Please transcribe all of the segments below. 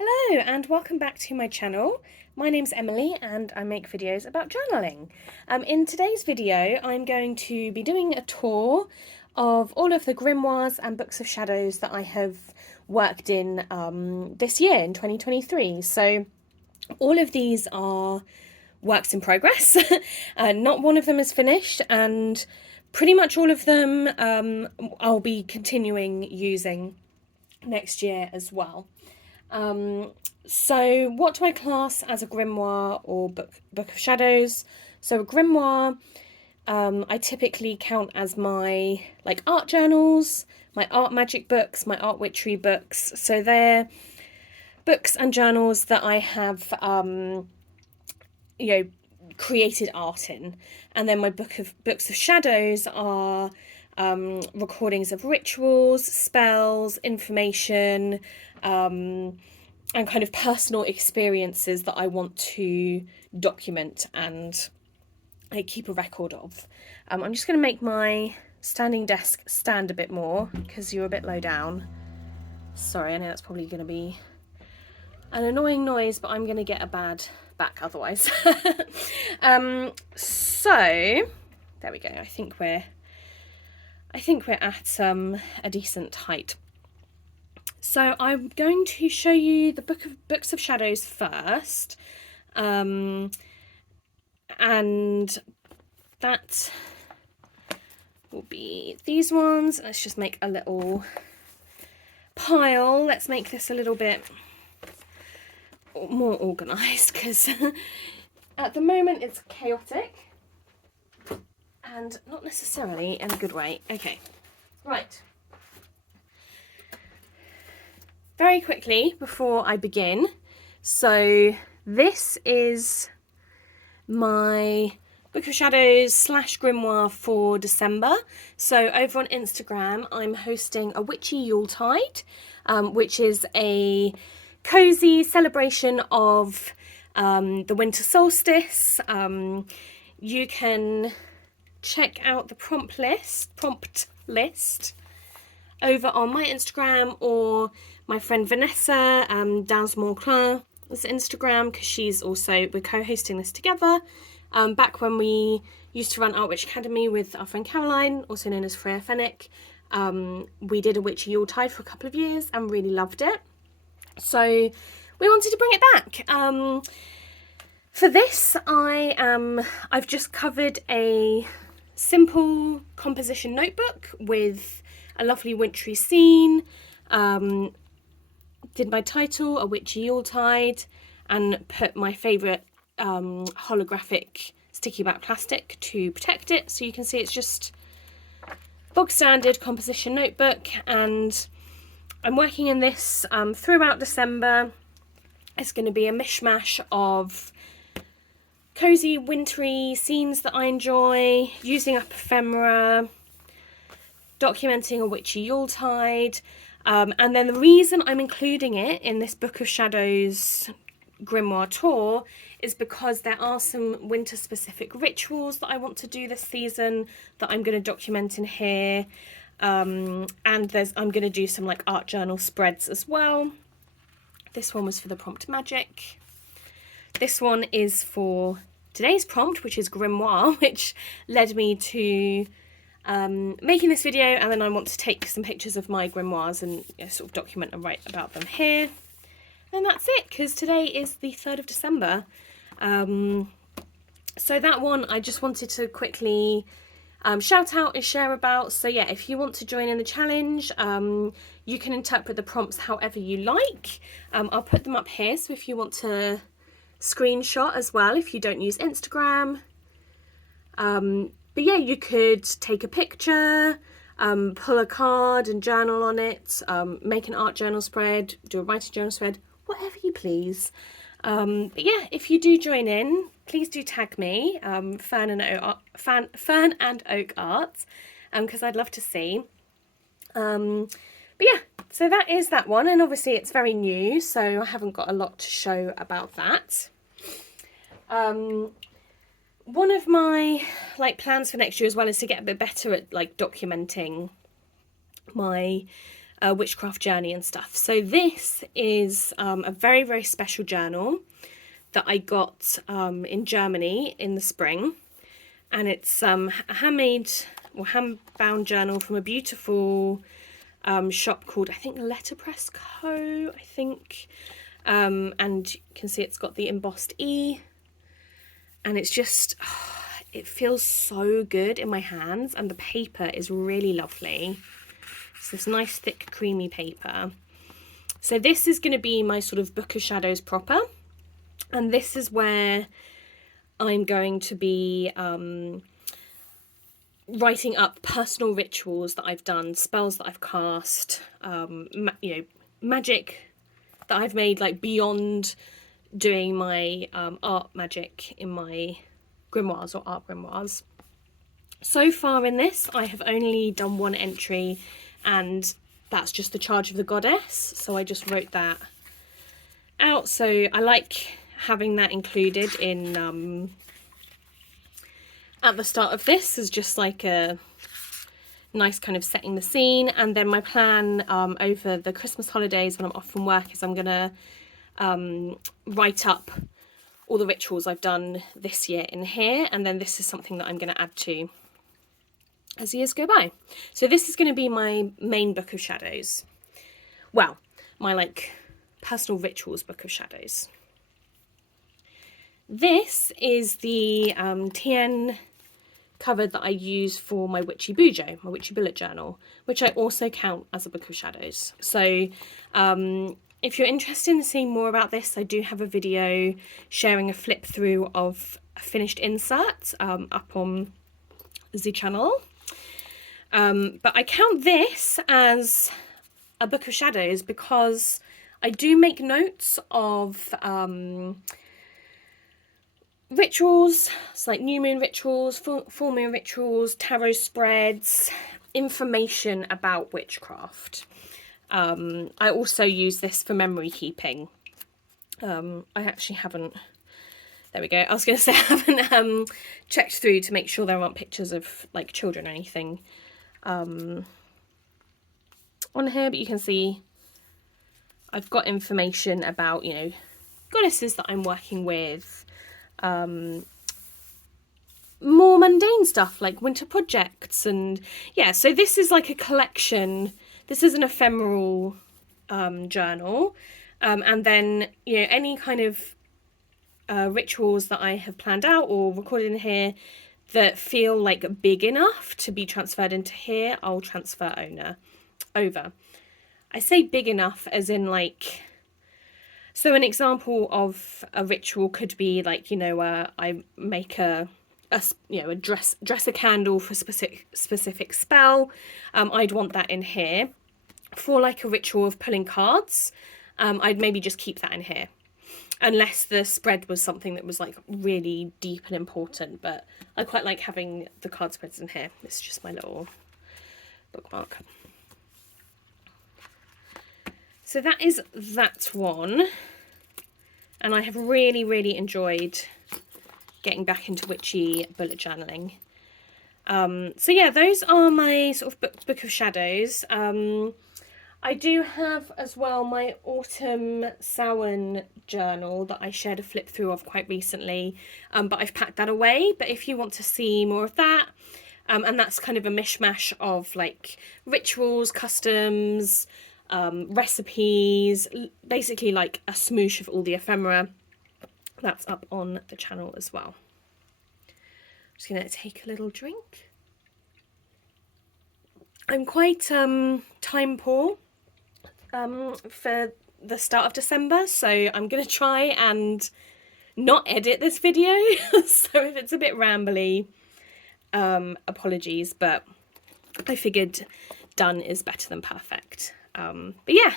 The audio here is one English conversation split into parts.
Hello and welcome back to my channel. My name's Emily and I make videos about journaling. In today's video I'm going to be doing a tour of all of the grimoires and books of shadows that I have worked in this year in 2023. So all of these are works in progress. Not one of them is finished, and pretty much all of them I'll be continuing using next year as well. So what do I class as a grimoire or book of shadows? So a grimoire, I typically count as my art journals, my art magic books, my art witchery books. So they're books and journals that I have created art in. And then my books of shadows are recordings of rituals, spells, information, and kind of personal experiences that I want to document and I keep a record of. I'm just going to make my standing desk stand a bit more because you're a bit low down. Sorry, I know that's probably going to be an annoying noise, but I'm going to get a bad back otherwise. So there we go. I think we're at a decent height. So I'm going to show you the books of shadows first, and that will be these ones. Let's just make a little pile. Let's make this a little bit more organised because at the moment it's chaotic and not necessarily in a good way. Okay, right. Very quickly before I begin, so this is my Book of Shadows / grimoire for December. So over on Instagram I'm hosting a Witchy Yuletide, which is a cozy celebration of the winter solstice. You can check out the prompt list over on my Instagram or my friend Vanessa Dansmonclin's Instagram, because she's also, we're co-hosting this together. Back when we used to run Art Witch Academy with our friend Caroline, also known as Freya Fennick, we did a Witchy Yuletide for a couple of years and really loved it. So we wanted to bring it back. For this, I've just covered a simple composition notebook with a lovely wintry scene. Did my title, A Witchy Yuletide, and put my favourite holographic sticky back plastic to protect it, so you can see it's just bog standard composition notebook. And I'm working in this throughout December. It's going to be a mishmash of cozy wintry scenes that I enjoy, using up ephemera, documenting a witchy Yuletide, and then the reason I'm including it in this Book of Shadows grimoire tour is because there are some winter specific rituals that I want to do this season that I'm going to document in here, and I'm going to do some art journal spreads as well. This one was for the prompt magic. This one is for today's prompt, which is grimoire, which led me to making this video, and then I want to take some pictures of my grimoires and sort of document and write about them here. And that's it, because today is the 3rd of December. So that one I just wanted to quickly shout out and share about. So yeah, if you want to join in the challenge, you can interpret the prompts however you like. I'll put them up here, so if you want to screenshot as well, if you don't use Instagram. But yeah, you could take a picture, pull a card and journal on it, make an art journal spread, do a writing journal spread, whatever you please. But yeah, if you do join in, please do tag me, Fern and Oak Art, because I'd love to see. But yeah, so that is that one, and obviously it's very new, so I haven't got a lot to show about that. One of my plans for next year as well is to get a bit better at documenting my witchcraft journey and stuff. So this is a very, very special journal that I got in Germany in the spring, and it's a handmade or hand-bound journal from a beautiful shop called, I think, Letterpress Co. I think, and you can see it's got the embossed E, and it's just, it feels so good in my hands, and the paper is really lovely. It's this nice thick creamy paper. So this is going to be my sort of Book of Shadows proper, and this is where I'm going to be writing up personal rituals that I've done, spells that I've cast, you know, magic that I've made, like beyond doing my art magic in my grimoires or art grimoires. So far in this, I have only done one entry, and that's just the Charge of the Goddess. So I just wrote that out. So I like having that included in at the start of this as just like a nice kind of setting the scene. And then my plan over the Christmas holidays when I'm off from work is I'm gonna write up all the rituals I've done this year in here, and then this is something that I'm going to add to as years go by. So this is going to be my main Book of Shadows. Well, my like personal rituals Book of Shadows. This is the TN cover that I use for my Witchy Bujo, my Witchy bullet journal, which I also count as a Book of Shadows. So if you're interested in seeing more about this, I do have a video sharing a flip through of a finished insert up on the channel. But I count this as a Book of Shadows because I do make notes of rituals, it's like new moon rituals, full moon rituals, tarot spreads, information about witchcraft. I also use this for memory keeping. I actually haven't, there we go, I was going to say I haven't checked through to make sure there aren't pictures of like children or anything on here, but you can see I've got information about, you know, goddesses that I'm working with, more mundane stuff like winter projects, and yeah, so this is like a collection. This is an ephemeral journal, and then, you know, any kind of rituals that I have planned out or recorded in here that feel like big enough to be transferred into here, I'll transfer over. I say big enough as in like, so an example of a ritual could be like, you know, I make a dress a candle for a specific spell. I'd want that in here. For like a ritual of pulling cards, I'd maybe just keep that in here, unless the spread was something that was like really deep and important. But I quite like having the card spreads in here. It's just my little bookmark. So that is that one, and I have really, really enjoyed getting back into witchy bullet journaling. So yeah, those are my sort of Book of Shadows. I do have as well my Autumn Samhain journal that I shared a flip through of quite recently, but I've packed that away. But if you want to see more of that, and that's kind of a mishmash of like rituals, customs, recipes, basically like a smoosh of all the ephemera, that's up on the channel as well. I'm just going to take a little drink. I'm quite time poor for the start of December, so I'm going to try and not edit this video. So if it's a bit rambly, apologies, but I figured done is better than perfect. But yeah,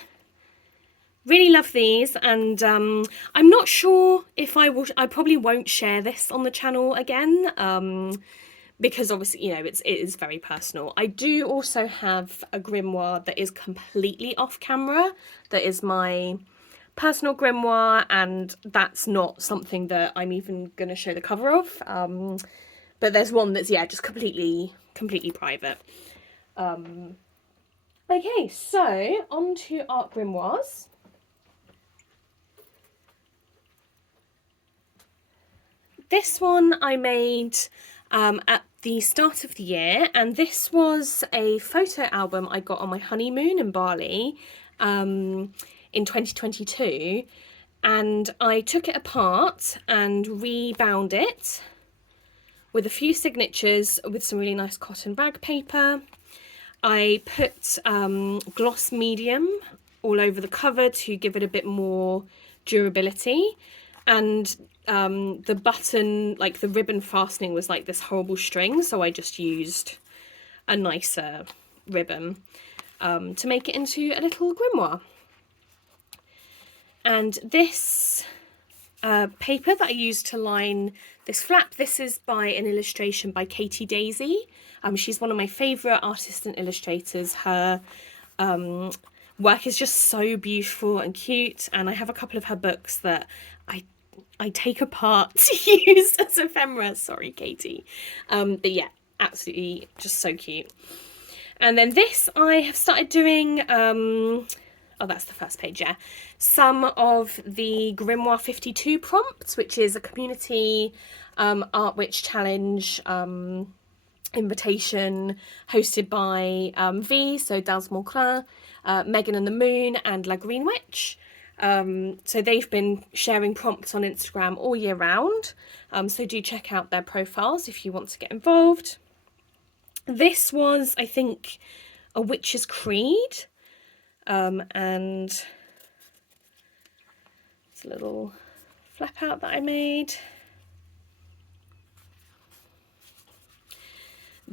really love these, and I'm not sure if I probably won't share this on the channel again, because obviously, you know, it is very personal. I do also have a grimoire that is completely off camera, that is my personal grimoire, and that's not something that I'm even going to show the cover of, but there's one that's, yeah, just completely private. And Okay, so on to art grimoires. This one I made at the start of the year, and this was a photo album I got on my honeymoon in Bali in 2022, and I took it apart and rebound it with a few signatures with some really nice cotton bag paper. I put gloss medium all over the cover to give it a bit more durability, and the button, like the ribbon fastening, was like this horrible string, so I just used a nicer ribbon to make it into a little grimoire. And this paper that I used to line this flap, this is by an illustration by Katie Daisy. She's one of my favourite artists and illustrators. Her work is just so beautiful and cute, and I have a couple of her books that I take apart to use as ephemera. Sorry, Katie. But yeah, absolutely just so cute. And then this I have started doing, oh, that's the first page, yeah. Some of the Grimoire 52 prompts, which is a community art witch challenge invitation hosted by V, so Dals Monclin, Megan and the Moon, and La Green Witch. So they've been sharing prompts on Instagram all year round, so do check out their profiles if you want to get involved. This was, I think, a Witch's Creed, and it's a little flap out that I made.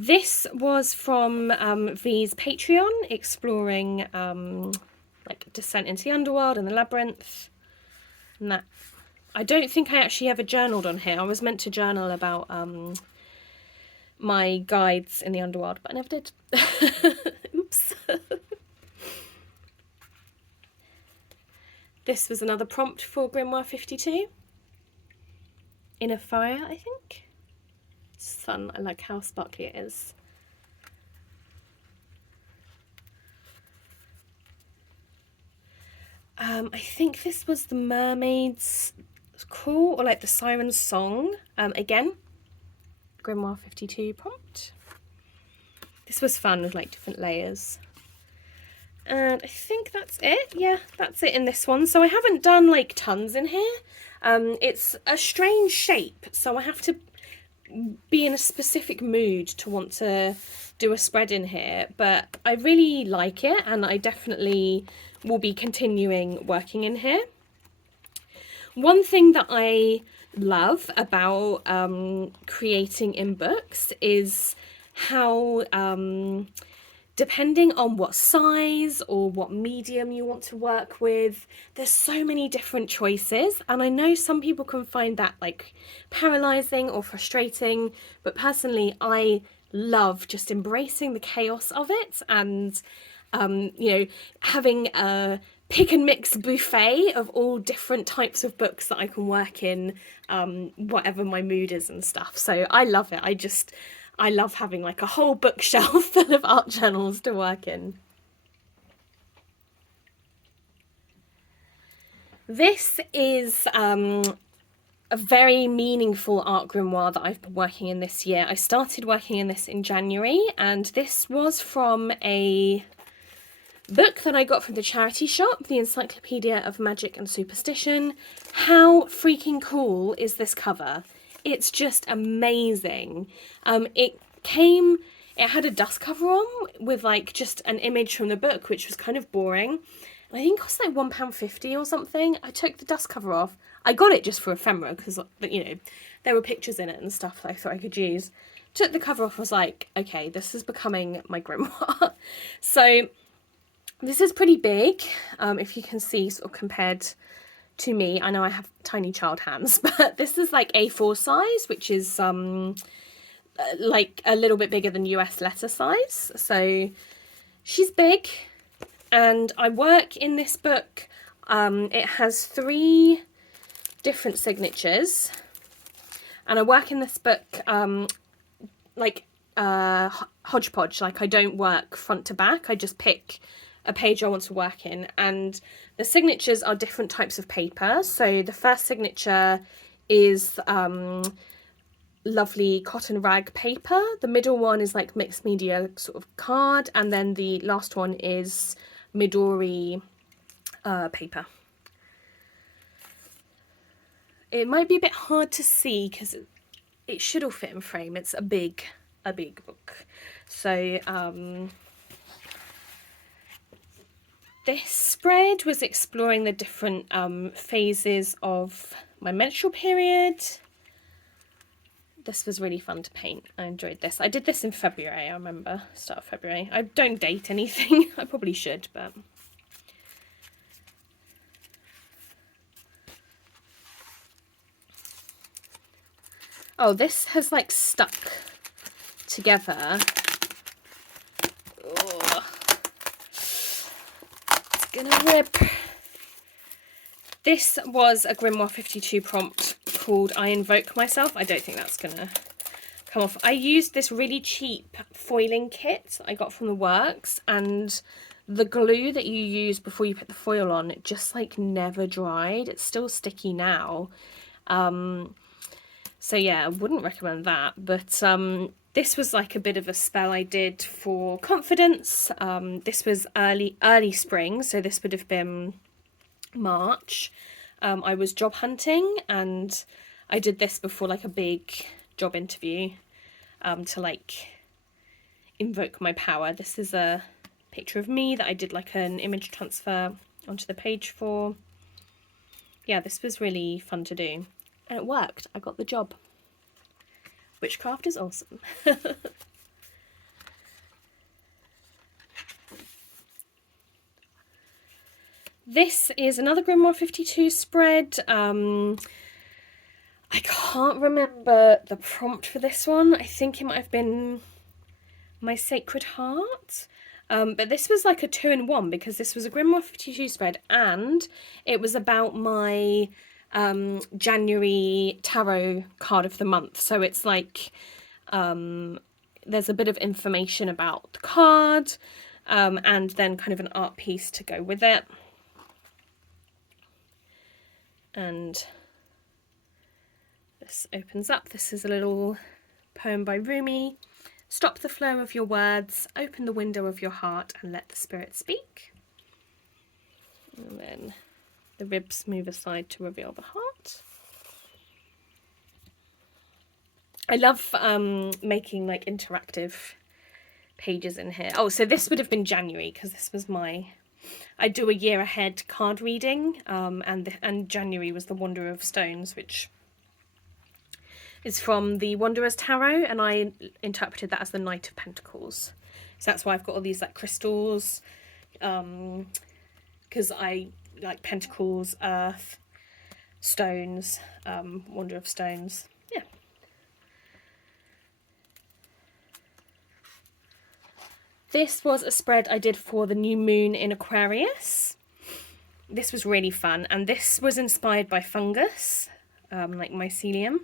This was from V's Patreon, exploring like descent into the underworld and the labyrinth. And that, I don't think I actually ever journaled on here. I was meant to journal about my guides in the underworld, but I never did. Oops. This was another prompt for Grimoire 52. In a Fire, I think. It's fun. I like how sparkly it is. I think this was the Mermaid's Call, or like the Siren's Song. Again, Grimoire 52 prompt. This was fun with like different layers. And I think that's it. Yeah, that's it in this one. So I haven't done like tons in here. It's a strange shape, so I have to be in a specific mood to want to do a spread in here, but I really like it, and I definitely will be continuing working in here. One thing that I love about creating in books is how depending on what size or what medium you want to work with, there's so many different choices, and I know some people can find that like paralyzing or frustrating, but personally I love just embracing the chaos of it, and you know, having a pick and mix buffet of all different types of books that I can work in, whatever my mood is and stuff. So I love it. I love having like a whole bookshelf full of art journals to work in. This is a very meaningful art grimoire that I've been working in this year. I started working in this in January, and this was from a book that I got from the charity shop, the Encyclopedia of Magic and Superstition. How freaking cool is this cover? It's just amazing. It had a dust cover on with like just an image from the book, which was kind of boring. I think it cost like £1.50 or something. I took the dust cover off. I got it just for ephemera because, you know, there were pictures in it and stuff that I thought I could use. Took the cover off, was like, okay, this is becoming my grimoire. So this is pretty big, if you can see, sort of compared to me. I know I have tiny child hands, but this is like A4 size, which is like a little bit bigger than US letter size. So she's big, and I work in this book. It has 3 different signatures, and I work in this book like hodgepodge. Like, I don't work front to back. I just pick a page I want to work in, and the signatures are different types of paper. So the first signature is lovely cotton rag paper. The middle one is like mixed media sort of card, and then the last one is Midori paper. It might be a bit hard to see because it should all fit in frame. It's a big book. So this spread was exploring the different phases of my menstrual period. This was really fun to paint. I enjoyed this. I did this in February, I remember, start of February. I don't date anything. I probably should, but... Oh, this has like stuck together. Oh, it's gonna rip. This was a Grimoire 52 prompt called I Invoke Myself. I don't think that's gonna come off. I used this really cheap foiling kit I got from the works, and the glue that you use before you put the foil on, it just like never dried. It's still sticky now. So yeah, I wouldn't recommend that, but this was like a bit of a spell I did for confidence. This was early spring, so this would have been March. I was job hunting, and I did this before like a big job interview to like invoke my power. This is a picture of me that I did like an image transfer onto the page for. Yeah, this was really fun to do. And it worked. I got the job. Witchcraft is awesome. This is another Grimoire 52 spread. I can't remember the prompt for this one. I think it might have been My Sacred Heart. But this was like a 2-in-1 because this was a Grimoire 52 spread, and it was about my January tarot card of the month. So it's like there's a bit of information about the card, and then kind of an art piece to go with it. And this opens up. This is a little poem by Rumi. Stop the flow of your words, open the window of your heart, and let the spirit speak. And then the ribs move aside to reveal the heart. I love making like interactive pages in here. Oh, so this would have been January because this was I do a year ahead card reading, and January was the Wanderer of Stones, which is from the Wanderer's Tarot, and I interpreted that as the Knight of Pentacles. So that's why I've got all these like crystals, because I like pentacles, earth, stones, Wanderer of Stones. Yeah. This was a spread I did for the new moon in Aquarius. This was really fun, and this was inspired by fungus, like mycelium.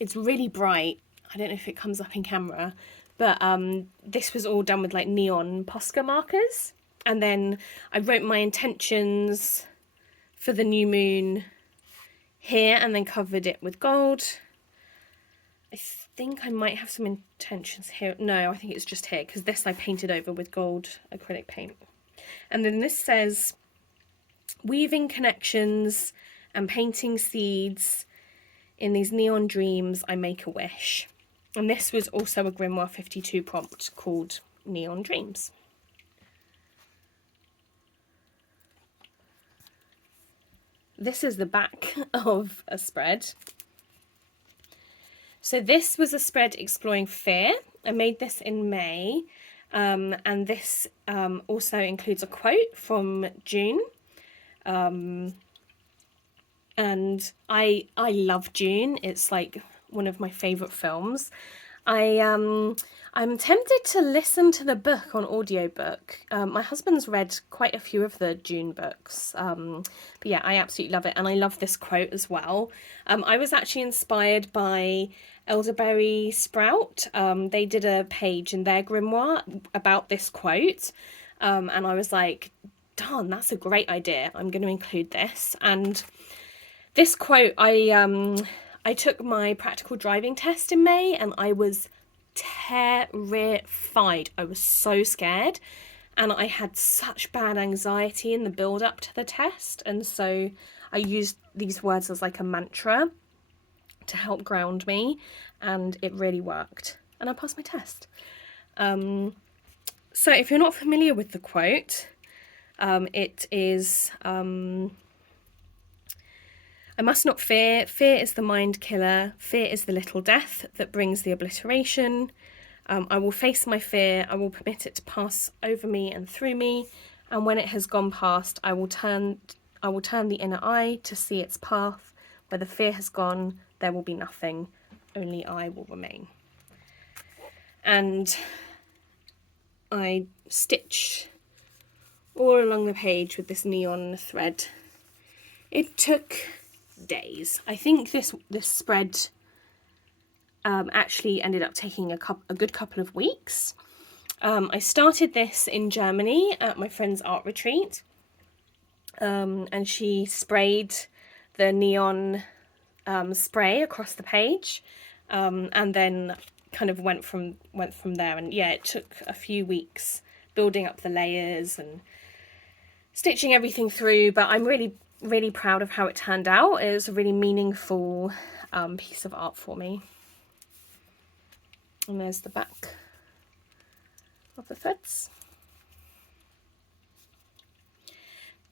It's really bright. I don't know if it comes up in camera, but this was all done with like neon Posca markers. And then I wrote my intentions for the new moon here and then covered it with gold. I think I might have some intentions here. No, I think it's just here because this I painted over with gold acrylic paint. And then this says, weaving connections and painting seeds. In these neon dreams, I make a wish. And this was also a Grimoire 52 prompt called Neon Dreams. This is the back of a spread. So this was a spread exploring fear. I made this in May. And this also includes a quote from June. And I love June. It's like one of my favourite films. I'm tempted to listen to the book on audiobook. My husband's read quite a few of the June books. But yeah, I absolutely love it. And I love this quote as well. I was actually inspired by Elderberry Sprout. They did a page in their grimoire about this quote. And I was like, darn, that's a great idea. I'm going to include this. And this quote, I took my practical driving test in May and I was terrified. I was so scared and I had such bad anxiety in the build up to the test, and so I used these words as like a mantra to help ground me, and it really worked and I passed my test. So if you're not familiar with the quote, it is I must not fear. Fear is the mind killer. Fear is the little death that brings the obliteration. I will face my fear. I will permit it to pass over me and through me. And when it has gone past, I will turn the inner eye to see its path. Where the fear has gone, there will be nothing. Only I will remain. And I stitched all along the page with this neon thread. It took days. I think this spread actually ended up taking a good couple of weeks. I started this in Germany at my friend's art retreat, and she sprayed the neon spray across the page, and then kind of went from there. And yeah, it took a few weeks building up the layers and stitching everything through, but I'm really proud of how it turned out. It was a really meaningful piece of art for me. And there's the back of the threads.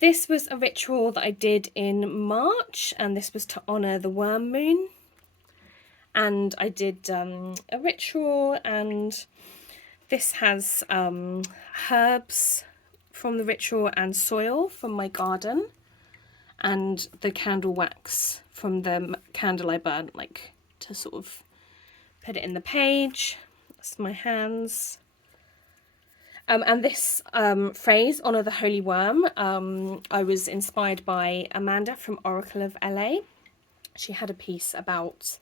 This was a ritual that I did in March, and this was to honour the worm moon. And I did a ritual, and this has herbs from the ritual and soil from my garden, and the candle wax from the candle I burnt, like to sort of put it in the page. That's my hands. And this phrase, honour the holy worm, I was inspired by Amanda from Oracle of LA. She had a piece about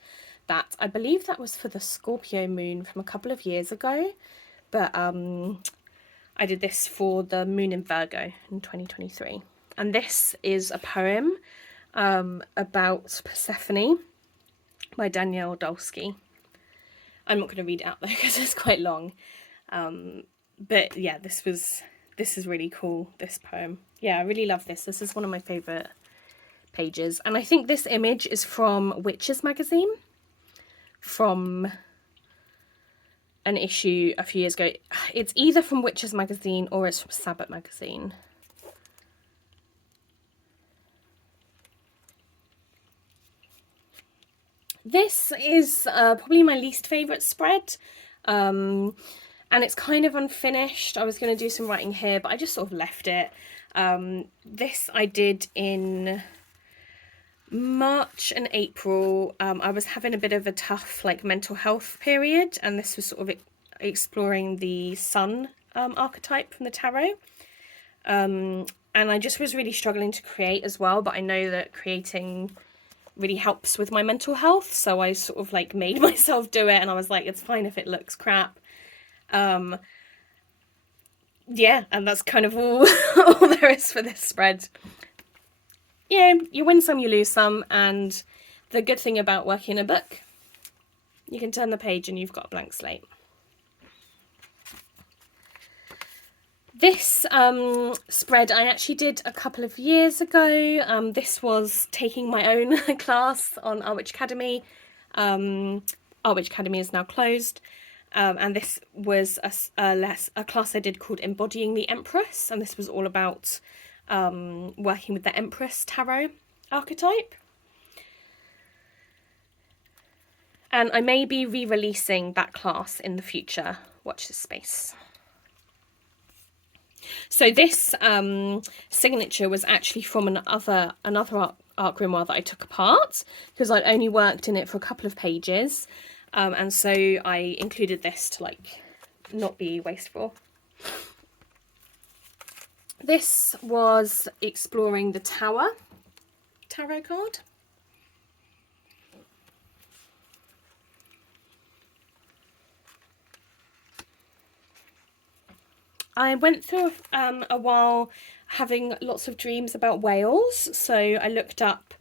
that. I believe that was for the Scorpio moon from a couple of years ago, but I did this for the moon in Virgo in 2023. And this is a poem about Persephone by Danielle Dulski. I'm not going to read it out though because it's quite long. But yeah, this is really cool, this poem. Yeah, I really love this. This is one of my favourite pages. And I think this image is from Witches magazine, from an issue a few years ago. It's either from Witches magazine or it's from Sabbath magazine. This is probably my least favourite spread, and it's kind of unfinished. I was going to do some writing here, but I just sort of left it. This I did in March and April. I was having a bit of a tough mental health period, and this was sort of exploring the sun archetype from the tarot. And I just was really struggling to create as well, but I know that creating really helps with my mental health, so I sort of made myself do it, and I was like, it's fine if it looks crap. Yeah, and that's kind of all there is for this spread. Yeah, you win some, you lose some, and the good thing about working in a book, you can turn the page and you've got a blank slate. This spread I actually did a couple of years ago. This was taking my own class on Art Witch Academy. Art Witch Academy is now closed. And this was a class I did called Embodying the Empress. And this was all about working with the Empress tarot archetype. And I may be re-releasing that class in the future. Watch this space. So this signature was actually from another art grimoire that I took apart, because I'd only worked in it for a couple of pages. and so I included this to like not be wasteful. This was exploring the Tower tarot card. I went through a while having lots of dreams about whales, so I looked up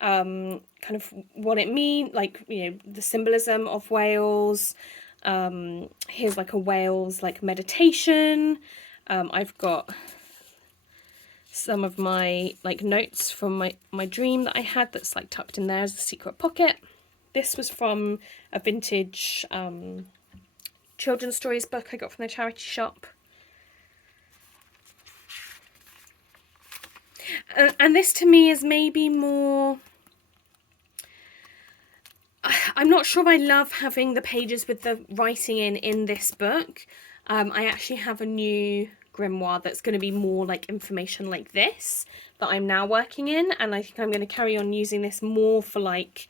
kind of what it means, like, you know, the symbolism of whales. Here's like a whales like meditation. I've got some of my like notes from my dream that I had that's like tucked in there as a secret pocket. This was from a vintage children's stories book I got from the charity shop. And this to me is maybe more... I'm not sure I love having the pages with the writing in this book. I actually have a new grimoire that's going to be more like information like this that I'm now working in, and I think I'm going to carry on using this more for like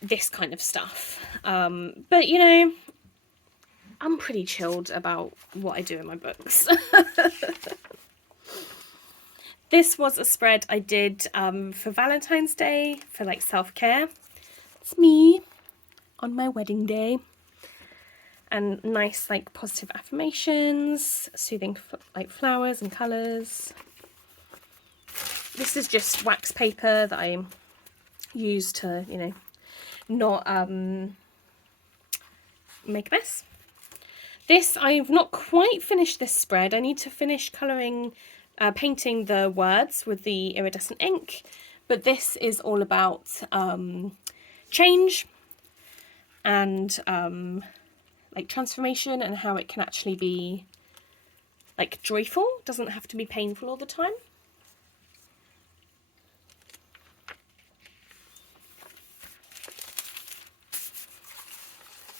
this kind of stuff. But you know, I'm pretty chilled about what I do in my books. This was a spread I did for Valentine's Day for like self-care. It's me on my wedding day, and nice like positive affirmations, soothing like flowers and colours. This is just wax paper that I use to, you know, not make a mess. This, I've not quite finished this spread. I need to finish colouring, painting the words with the iridescent ink, but this is all about change and like transformation, and how it can actually be like joyful, doesn't have to be painful all the time.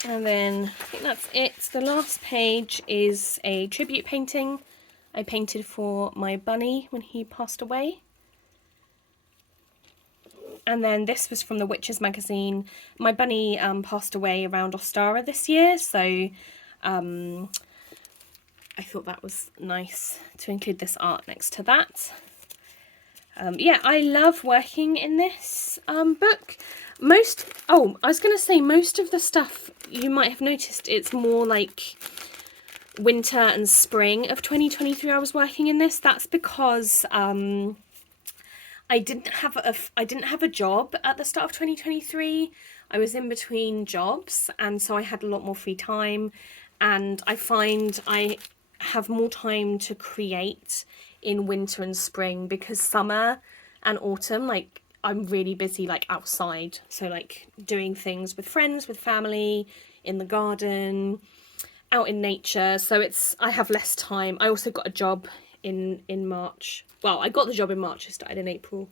And then I think that's it. The last page is a tribute painting I painted for my bunny when he passed away. And then this was from the Witches magazine. My bunny passed away around Ostara this year, so I thought that was nice to include this art next to that. Yeah, I love working in this book. I was going to say, most of the stuff you might have noticed, it's more like winter and spring of 2023 I was working in this. That's because I didn't have a job at the start of 2023. I was in between jobs, and so I had a lot more free time, and I find I have more time to create in winter and spring, because summer and autumn, like, I'm really busy like outside, so like doing things with friends, with family, in the garden, out in nature, so I have less time. I also got a job in March. Well, I got the job in March, I started in April.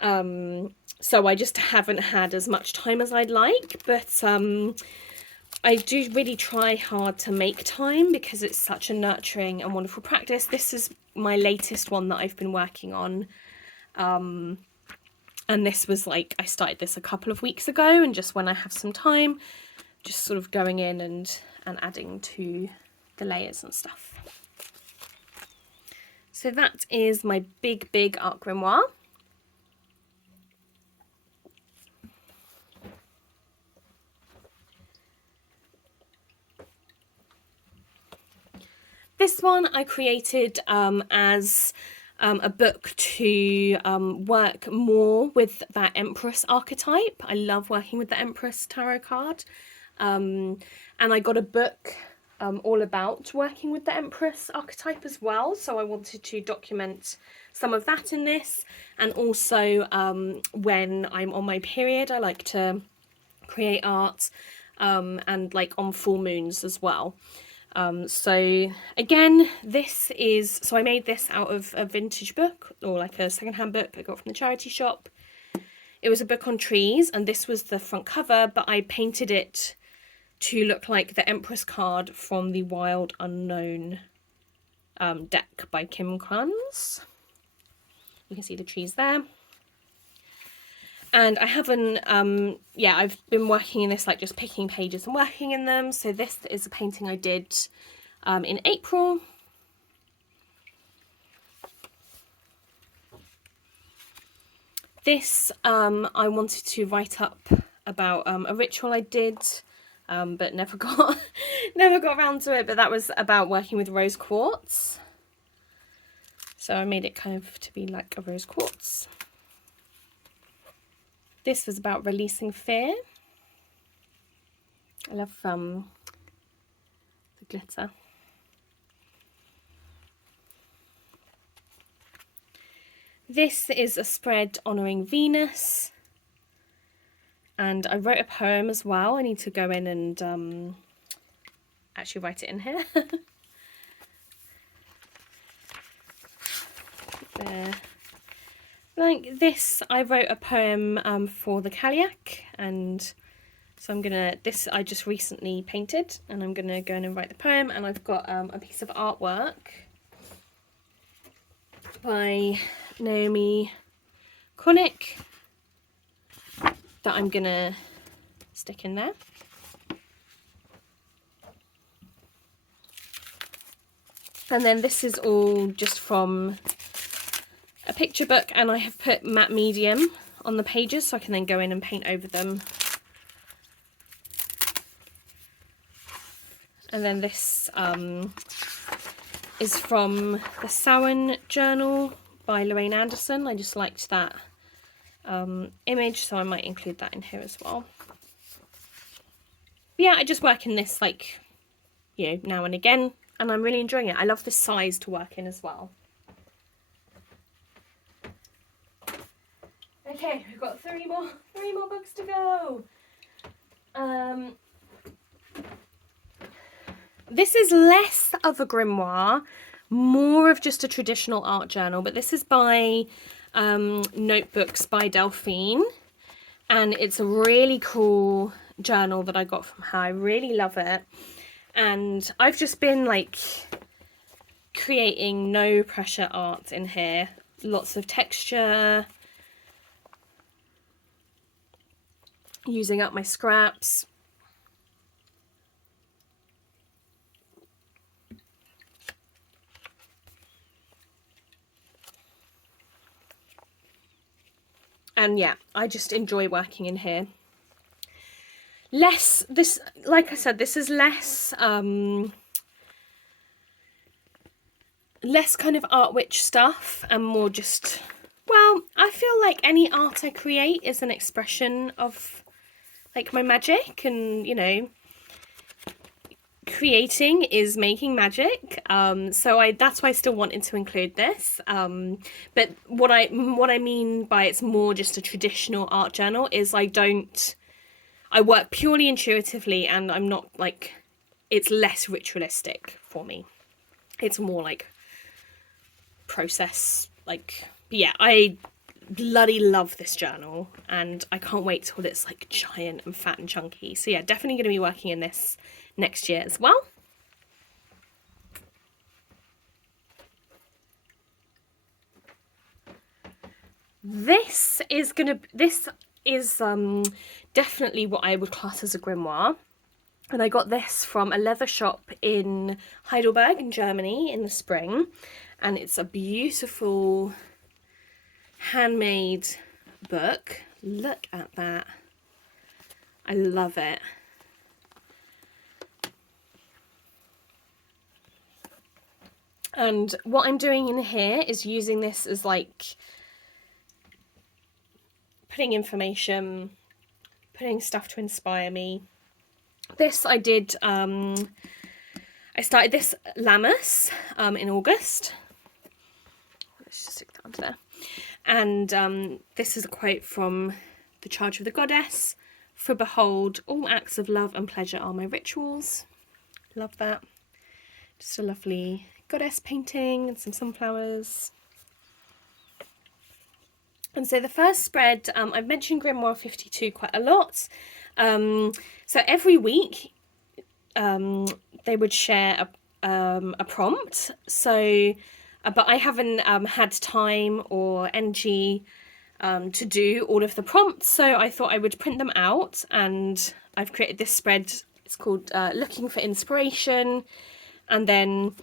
So I just haven't had as much time as I'd like, but I do really try hard to make time, because it's such a nurturing and wonderful practice. This is my latest one that I've been working on. And this was like, I started this a couple of weeks ago, and just when I have some time, just sort of going in and adding to the layers and stuff. So that is my big art grimoire. This one I created as a book to work more with that Empress archetype. I love working with the Empress tarot card. And I got a book all about working with the Empress archetype as well, so I wanted to document some of that in this. And also when I'm on my period, I like to create art, and like on full moons as well. So again, so I made this out of a vintage book, or like a secondhand book I got from the charity shop. It was a book on trees, and this was the front cover, but I painted it to look like the Empress card from the Wild Unknown deck by Kim Kranz. You can see the trees there. And I haven't, yeah, I've been working in this, like just picking pages and working in them. So this is a painting I did in April. This I wanted to write up about a ritual I did, but never got never got around to it. But that was about working with rose quartz. So I made it kind of to be like a rose quartz. This was about releasing fear. I love the glitter. This is a spread honouring Venus. And I wrote a poem as well. I need to go in and actually write it in here. There. Like this, I wrote a poem for the Kayak, and so I'm gonna, this I just recently painted, and I'm gonna go in and write the poem. And I've got a piece of artwork by Naomi Connick that I'm gonna stick in there. And then this is all just from a picture book, and I have put matte medium on the pages so I can then go in and paint over them. And then this is from the Samhain journal by Lorraine Anderson. I just liked that image, so I might include that in here as well. But yeah, I just work in this, like, you know, now and again, and I'm really enjoying it. I love the size to work in as well. Okay, we've got three more books to go. This is less of a grimoire, more of just a traditional art journal, but this is by Notebooks by Delphine, and it's a really cool journal that I got from her. I really love it, and I've just been like creating no pressure art in here. Lots of texture, using up my scraps. And yeah, I just enjoy working in here. Less, this, like I said, this is less less kind of art witch stuff and more just, well, I feel like any art I create is an expression of like my magic, and you know, creating is making magic, so that's why I still wanted to include this, but what I mean by it's more just a traditional art journal is I work purely intuitively, and I'm not like, it's less ritualistic for me. It's more like process, like, but yeah, I bloody love this journal, and I can't wait till it's like giant and fat and chunky. So yeah, definitely going to be working in this next year as well. This is definitely what I would class as a grimoire, and I got this from a leather shop in Heidelberg in Germany in the spring, and it's a beautiful handmade book. Look at that, I love it. And what I'm doing in here is using this as like putting information, putting stuff to inspire me. This I did, I started this Lammas in August. Let's just stick that onto there. And this is a quote from The Charge of the Goddess. For behold, all acts of love and pleasure are my rituals. Love that. Just a lovely goddess painting and some sunflowers. And so the first spread, I've mentioned Grimoire 52 quite a lot. So every week they would share a prompt. So, but I haven't had time or energy to do all of the prompts, so I thought I would print them out, and I've created this spread. It's called Looking for Inspiration, and then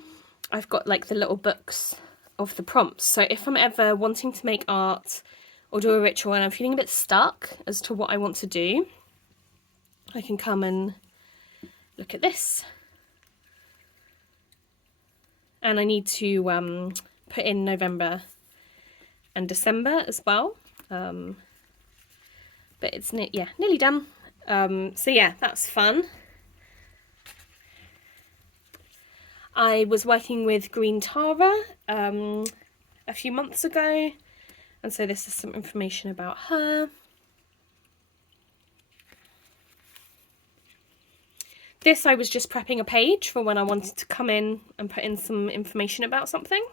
I've got like the little books of the prompts. So if I'm ever wanting to make art or do a ritual and I'm feeling a bit stuck as to what I want to do, I can come and look at this. And I need to put in November and December as well. But it's nearly done. So yeah, that's fun. I was working with Green Tara a few months ago, and so this is some information about her. This I was just prepping a page for when I wanted to come in and put in some information about something.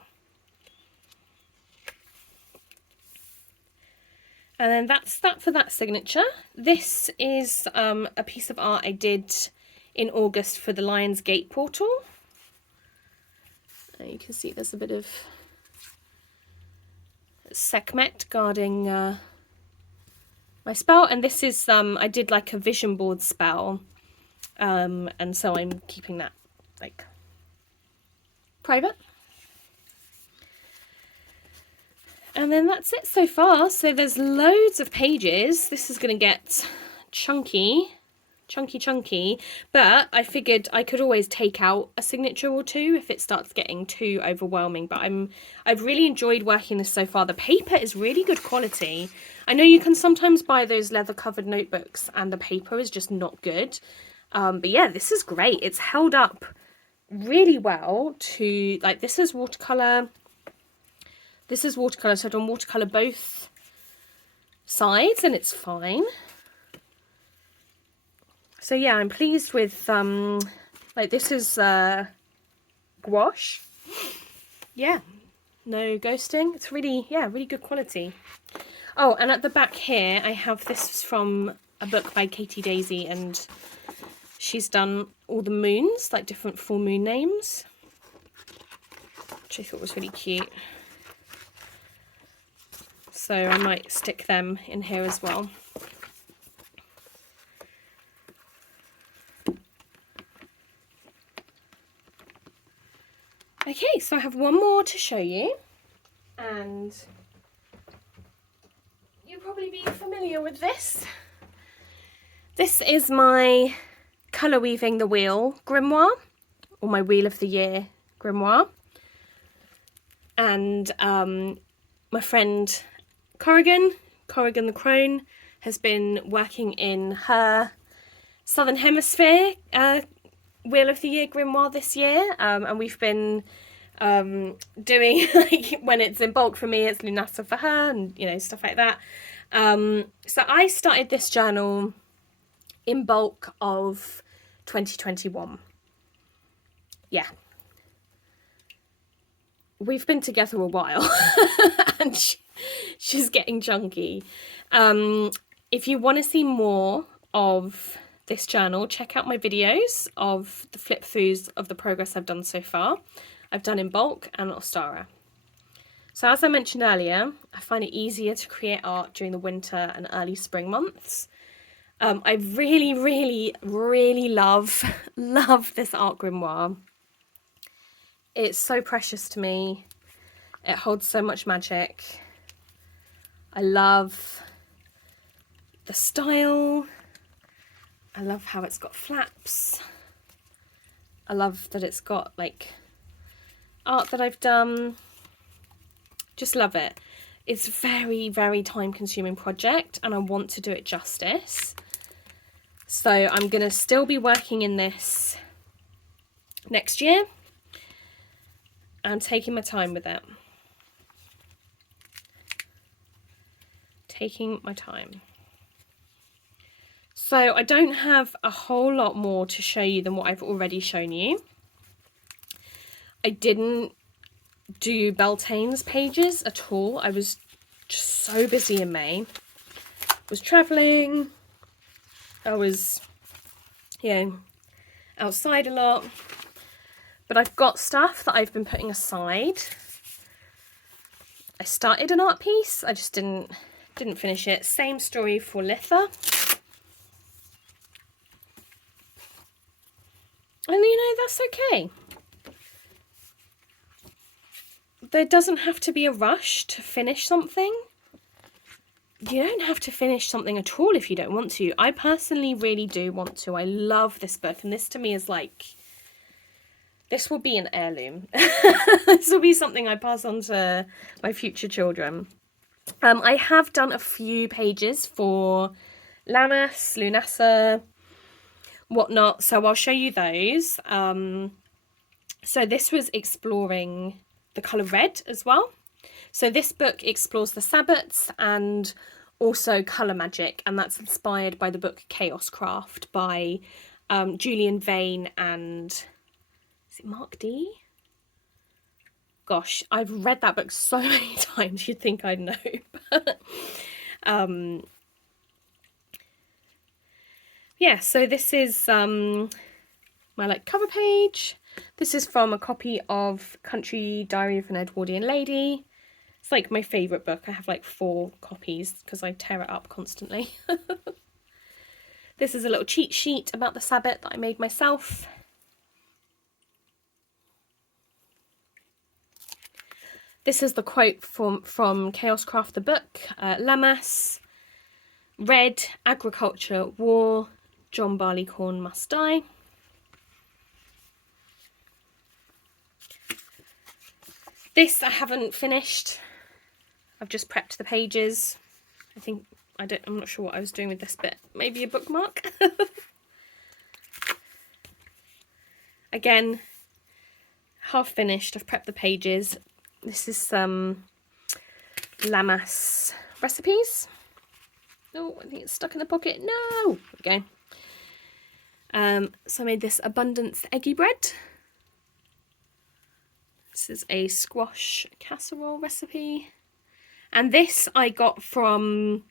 And then that's that for that signature. This is a piece of art I did in August for the Lion's Gate portal. You can see there's a bit of Sekhmet guarding my spell, and this is I did like a vision board spell, and so I'm keeping that like private. And then that's it so far. So there's loads of pages. This is going to get chunky, but I figured I could always take out a signature or two if it starts getting too overwhelming. But I've really enjoyed working this so far. The paper is really good quality. I know you can sometimes buy those leather covered notebooks and the paper is just not good. But yeah, this is great. It's held up really well to, like, this is watercolor. This is watercolor, so I've done watercolor both sides and it's fine. So yeah, I'm pleased with, like, this is gouache. Yeah, no ghosting. It's really, yeah, really good quality. Oh, and at the back here, I have this from a book by Katie Daisy, and she's done all the moons, like different full moon names, which I thought was really cute. So I might stick them in here as well. Okay, so I have one more to show you, and you'll probably be familiar with this. This is my Colour Weaving the Wheel grimoire, or my Wheel of the Year grimoire. And my friend Corrigan the Crone, has been working in her Southern Hemisphere Wheel of the Year grimoire this year, and we've been doing, like, when it's in bulk for me, it's Lunasa for her, and you know, stuff like that. So I started this journal in bulk of 2021. Yeah, we've been together a while, and she's getting chunky. If you want to see more of this journal, check out my videos of the flip throughs of the progress I've done so far. I've done in bulk and Ostara. So as I mentioned earlier, I find it easier to create art during the winter and early spring months. I really, really, really love this art grimoire. It's so precious to me. It holds so much magic. I love the style. I love how it's got flaps. I love that it's got like art that I've done. Just love it. It's a very, very time consuming project, and I want to do it justice. So I'm going to still be working in this next year and taking my time with it. Taking my time. So I don't have a whole lot more to show you than what I've already shown you. I didn't do Beltane's pages at all. I was just so busy in May. I was travelling. I was, you know, outside a lot. But I've got stuff that I've been putting aside. I started an art piece. I just didn't Didn't finish it. Same story for Litha. And you know, that's okay. There doesn't have to be a rush to finish something. You don't have to finish something at all if you don't want to. I personally really do want to. I love this book, and this to me is like, this will be an heirloom. This will be something I pass on to my future children. I have done a few pages for Lammas, Lunasa, whatnot, so I'll show you those. So this was exploring the colour red as well. So this book explores the Sabbats and also colour magic, and that's inspired by the book Chaos Craft by Julian Vane and, is it Mark D? Gosh, I've read that book so many times, you'd think I'd know. Yeah, so this is my like cover page. This is from a copy of Country Diary of an Edwardian Lady. It's like my favourite book. I have like 4 copies because I tear it up constantly. This is a little cheat sheet about the Sabbat that I made myself. This is the quote from Chaos Craft the book. Lammas, red, agriculture, war, John Barleycorn must die. This I haven't finished. I've just prepped the pages. I'm not sure what I was doing with this bit. Maybe a bookmark? Again, half finished. I've prepped the pages. This is some Lammas recipes. Oh, I think it's stuck in the pocket. No! There we go. So I made this abundance eggy bread. This is a squash casserole recipe. And this I got from,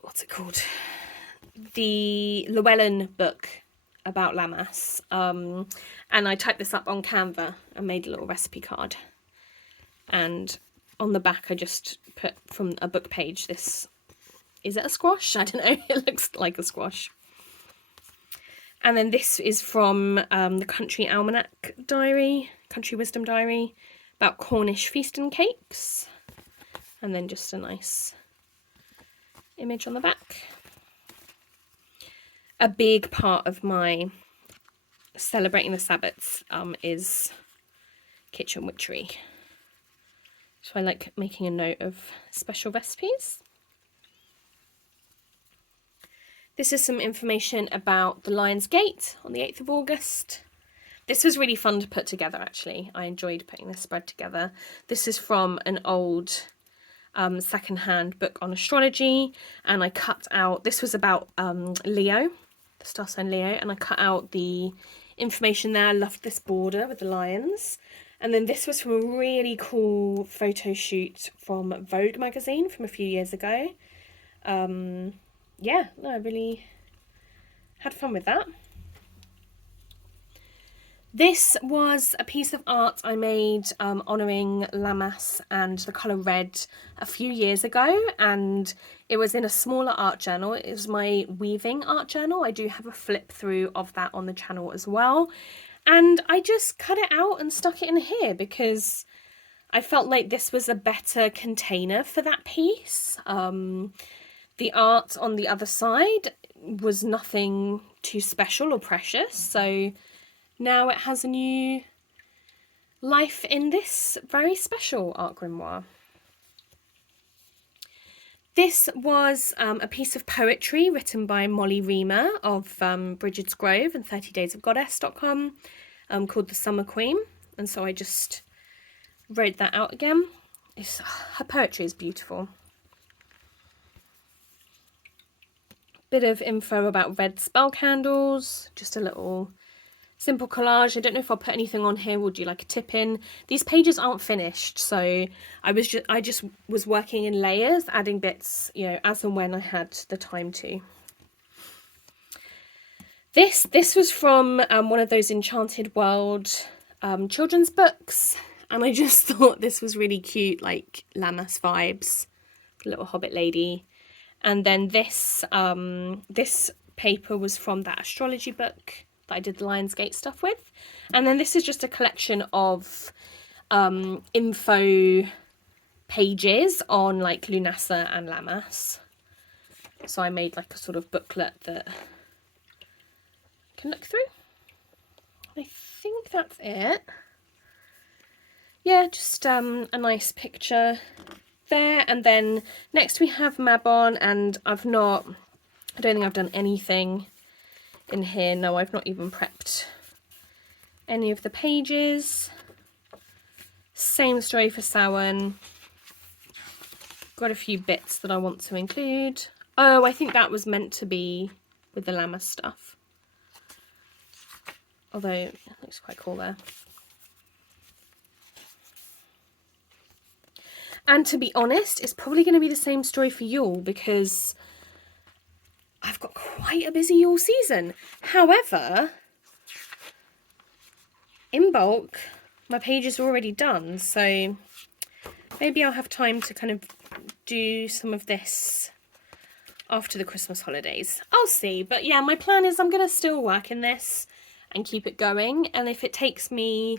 what's it called? The Llewellyn book about Lammas. And I typed this up on Canva and made a little recipe card. And on the back I just put from a book page this. Is it a squash? I don't know. It looks like a squash. And then this is from the Country Almanac Diary, Country Wisdom Diary, about Cornish feast and cakes. And then just a nice image on the back. A big part of my celebrating the Sabbats is kitchen witchery. So I like making a note of special recipes. This is some information about the Lion's Gate on the 8th of August. This was really fun to put together, actually. I enjoyed putting this spread together. This is from an old second-hand book on astrology, and I cut out, this was about Leo, the star sign Leo, and I cut out the information there. I loved this border with the lions. And then this was from a really cool photo shoot from Vogue magazine from a few years ago. Yeah, no, I really had fun with that. This was a piece of art I made honouring Lammas and the colour red a few years ago, and it was in a smaller art journal. It was my weaving art journal. I do have a flip through of that on the channel as well, and I just cut it out and stuck it in here because I felt like this was a better container for that piece. The art on the other side was nothing too special or precious, so now it has a new life in this very special art grimoire. This was a piece of poetry written by Molly Reamer of Bridget's Grove and 30daysofgoddess.com called The Summer Queen, and so I just wrote that out again. Her poetry is beautiful. Bit of info about red spell candles, just a little simple collage. I don't know if I'll put anything on here or do like a tip in. These pages aren't finished, so I just was working in layers, adding bits, you know, as and when I had the time to. This was from one of those Enchanted World children's books, and I just thought this was really cute, like Lammas vibes, the little hobbit lady. And then this this paper was from that astrology book that I did the Lionsgate stuff with. And then this is just a collection of info pages on like Lunasa and Lammas. So I made like a sort of booklet that I can look through. I think that's it. Yeah, just a nice picture there. And then next we have Mabon, and I don't think I've done anything in here. No, I've not even prepped any of the pages. Same story for Samhain. Got a few bits that I want to include. Oh, I think that was meant to be with the Lammas stuff. Although it looks quite cool there. And to be honest, it's probably going to be the same story for Yule, because I've got quite a busy Yule season. However, in bulk, my page is already done, so maybe I'll have time to kind of do some of this after the Christmas holidays. I'll see, but yeah, my plan is I'm going to still work in this and keep it going, and if it takes me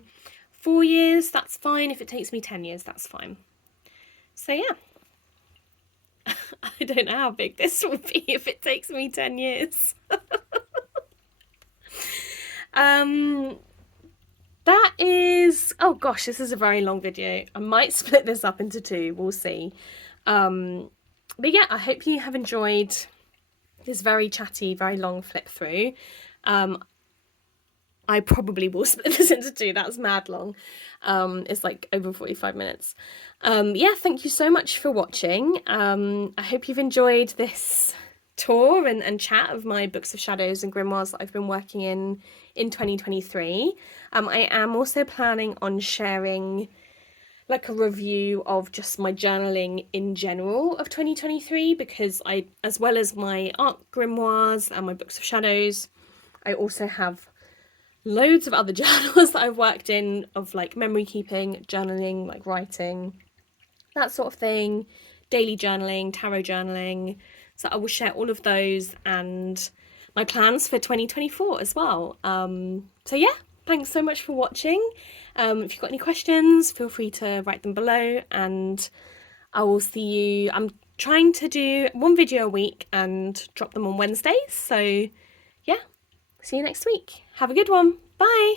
4 years, that's fine. If it takes me 10 years, that's fine. So yeah, I don't know how big this will be if it takes me 10 years. That is, oh gosh, this is a very long video. I might split this up into 2, we'll see. But yeah, I hope you have enjoyed this very chatty, very long flip through. I probably will split this into 2, that's mad long. It's like over 45 minutes. Yeah, thank you so much for watching. I hope you've enjoyed this tour and chat of my books of shadows and grimoires that I've been working in 2023. I am also planning on sharing like a review of just my journaling in general of 2023, because as well as my art grimoires and my books of shadows, I also have loads of other journals that I've worked in, of like memory keeping, journaling, like writing, that sort of thing, daily journaling, tarot journaling. So I will share all of those and my plans for 2024 as well. So yeah, thanks so much for watching. If you've got any questions, feel free to write them below, and I will see you. I'm trying to do 1 video a week and drop them on Wednesdays. So yeah, see you next week. Have a good one. Bye.